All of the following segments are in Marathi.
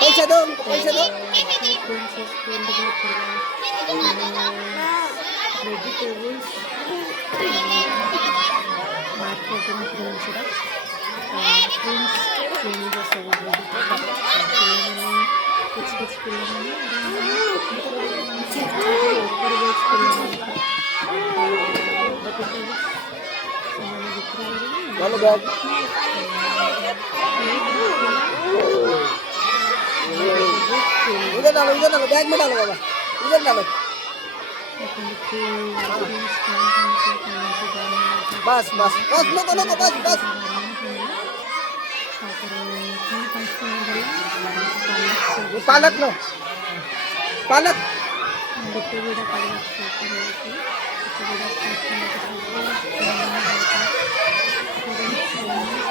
पैसे दो पैसे दो vegetables market and fruits ସବୁ କିଛି କିଛି ପିଲାମାନେ ଉପରେ ବେଚ୍ ପିଲାମାନେ ସେମାନେ ବିକ୍ରି चलो बैग इधर डालो बैग में डालो बाबा इधर डालो बस बस बस लो बस बस पालक लो पालक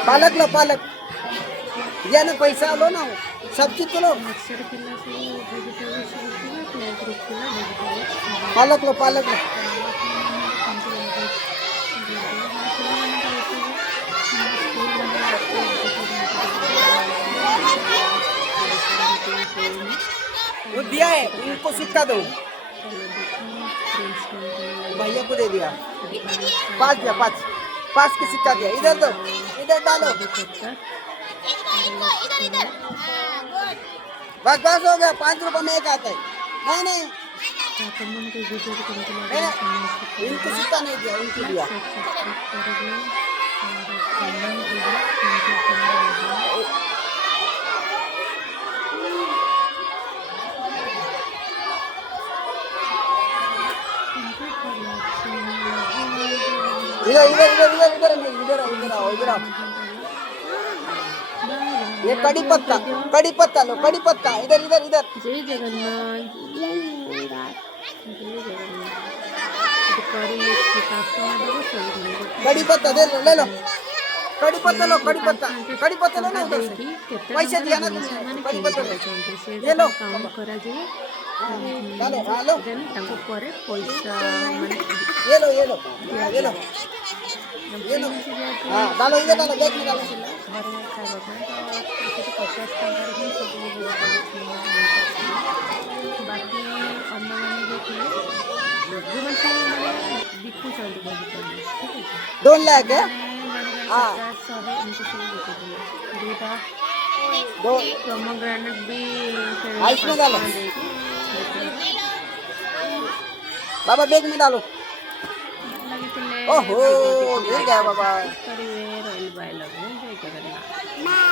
पालक लो पालक ये ना पैसा लो ना सब चीज तो लो पालक लो पालक लो वो दिया है इनको सिक्का दो भैया को दे दिया 5 दिया 5 की सिक्का दिया इधर दो इधर डालो बस बस हो गया 5 रुपए में एक आता है नहीं इनको सिक्का नहीं दिया उनको दिया इधर इधर इधर इधर इधर इधर इधर आओ इधर आओ ये कड़ी पत्ता लो कड़ी पत्ता इधर इधर इधर जय जगन्नाथ जय जगन्नाथ कड़ी पत्ता दे लो ले लो कड़ी पत्ता लो कड़ी पत्ता लो ना उधर से पैसे दिया ना तुमने कड़ी पत्ता लो ये लो काम करा जाए डालो डालो तांको परे पैसा माने ये लो ये लो ये लो ये लो हां डालो इधर डालो बैग में डालो घरे खाଇବା ପାଇଁ ତ 50 ଟଙ୍କାର ହିଁ ସବୁ ବାକି ଅନ୍ୟମାନେ जो ଥିଲେ ଯୋଉମାନେ ମାନେ ବିକୁଛନ୍ତି ବସୁଛନ୍ତି ଠିକ ଅଛି 2 लाख है हां 100 ଏମିତି ସବୁ ବିକୁଛନ୍ତି ଦୁଇଟା दो पोमोग्रेनेट भी आइस में डालो बाबा बैग में डालो ओहो गिर गया बाबा रॉयल बाय लव जय जगन्नाथ